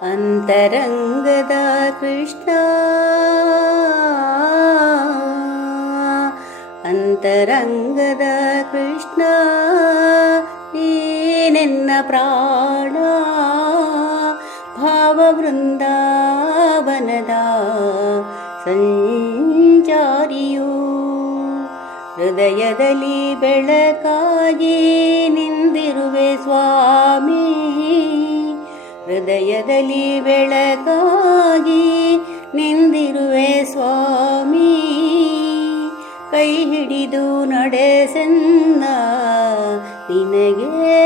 ಅಂತರಂಗದ ಕೃಷ್ಣ ಅಂತರಂಗದ ಕೃಷ್ಣ ನೀನೆನ್ನ ಪ್ರಾಣ ಭಾವವೃಂದಾವನದ ಸಂಚಾರಿಯು ಹೃದಯದಲ್ಲಿ ಬೆಳಕಾಗಿ ನಿಂದಿರುವೆ ಸ್ವಾಮಿ ಹೃದಯದಲ್ಲಿ ಬೆಳಕಾಗಿ ನಿಂದಿರುವೆ ಸ್ವಾಮಿ ಕೈ ಹಿಡಿದು ನಡೆಸೆನ್ನ ನಿನಗೆ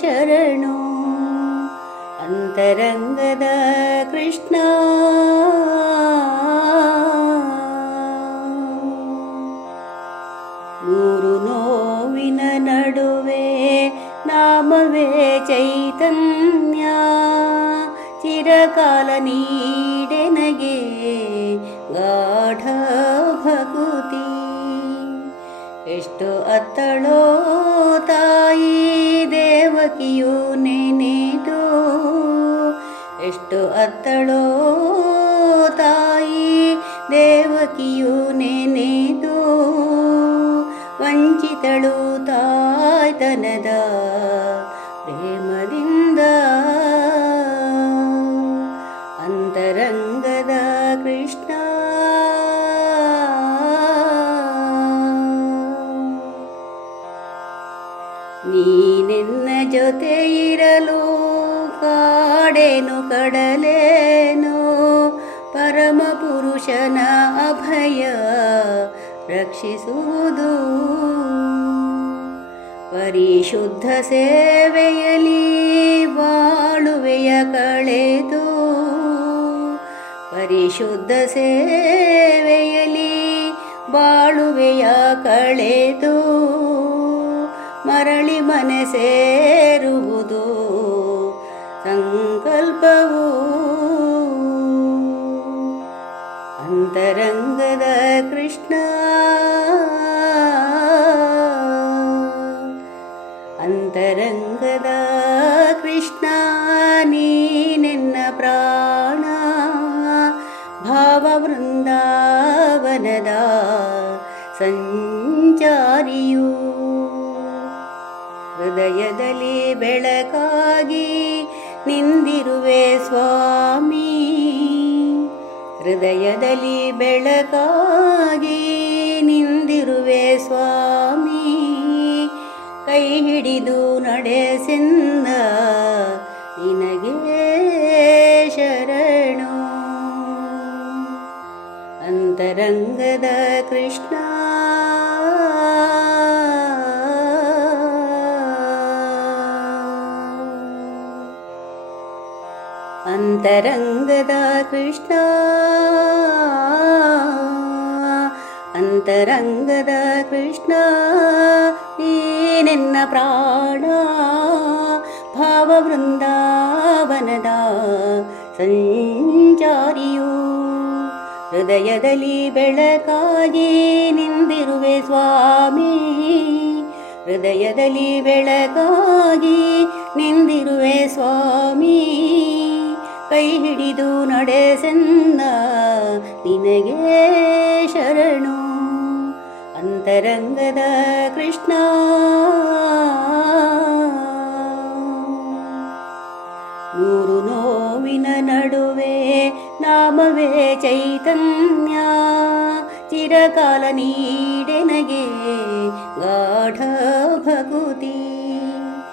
ಶರಣು ಅಂತರಂಗದ ಕೃಷ್ಣ ನೂರು ನೋವಿನ ನಡುವೆ ನಾಮವೇ ಚೈತನ್ಯ ಚಿರಕಾಲ ನೀಡೆನಗೆ ಗಾಢ ಭಕುತಿ ಎಷ್ಟು ಅತ್ತಳೋ ತಾಯಿ ದೇವಕಿಯು ನೆನೆದು ಎಷ್ಟು ಅತ್ತಳೋ ತಾಯಿ ದೇವಕಿಯು ನೆನೆದು ವಂಚಿತಳು ತಾಯ್ತನದ ಪ್ರೇಮದಿಂದ ಅಂತರಂಗದ ಕೃಷ್ಣ ನೀನೆನ್ನ ಜೊತೆ ಇರಲು ಕಾಡೇನು ಕಡಲೇನು ಪರಮ ಪುರುಷನ ಅಭಯ ರಕ್ಷಿಸುವುದು ಪರಿಶುದ್ಧ ಸೇವೆಯಲ್ಲಿ ಬಾಳುವೆಯ ಕಳೆದು ಪರಿಶುದ್ಧ ಸೇವೆಯಲ್ಲಿ ಬಾಳುವೆಯ ಕಳೆದು ಮರಳಿ ಮನೆ ಸೇರುವುದು ಸಂಕಲ್ಪವು ಅಂತರಂಗದ ಕೃಷ್ಣ ಅಂತರಂಗದ ಕೃಷ್ಣ ನೀನೆನ್ನ ಪ್ರಾಣ ಭಾವವೃಂದಾವನದ ಸಂಚಾರಿಯು ಹೃದಯದಲ್ಲಿ ಬೆಳಕಾಗಿ ನಿಂದಿರುವೆ ಸ್ವಾಮಿ ಹೃದಯದಲ್ಲಿ ಬೆಳಕಾಗಿ ನಿಂದಿರುವೆ ಸ್ವಾಮಿ ಕೈ ಹಿಡಿದು ನಡೆಸೆನ್ನ ನಿನಗೆ ಶರಣು ಅಂತರಂಗದ ಕೃಷ್ಣ ಅಂತರಂಗದ ಕೃಷ್ಣ ಅಂತರಂಗದ ಕೃಷ್ಣ ನೀನೆನ್ನ ಪ್ರಾಣ ಭಾವವೃಂದಾವನದ ಸಂಚಾರಿಯು ಹೃದಯದಲ್ಲಿ ಬೆಳಕಾಗಿ ನಿಂದಿರುವೆ ಸ್ವಾಮಿ ಹೃದಯದಲ್ಲಿ ಬೆಳಕಾಗಿ ನಿಂದಿರುವೆ ಸ್ವಾಮಿ ಕೈ ಹಿಡಿದು ನಡೆಸೆನ್ನ ನಿನಗೆ ಶರಣು ಅಂತರಂಗದ ಕೃಷ್ಣ ನೂರು ನೋವಿನ ನಡುವೆ ನಾಮವೇ ಚೈತನ್ಯ ಚಿರಕಾಲ ನೀಡೆನಗೆ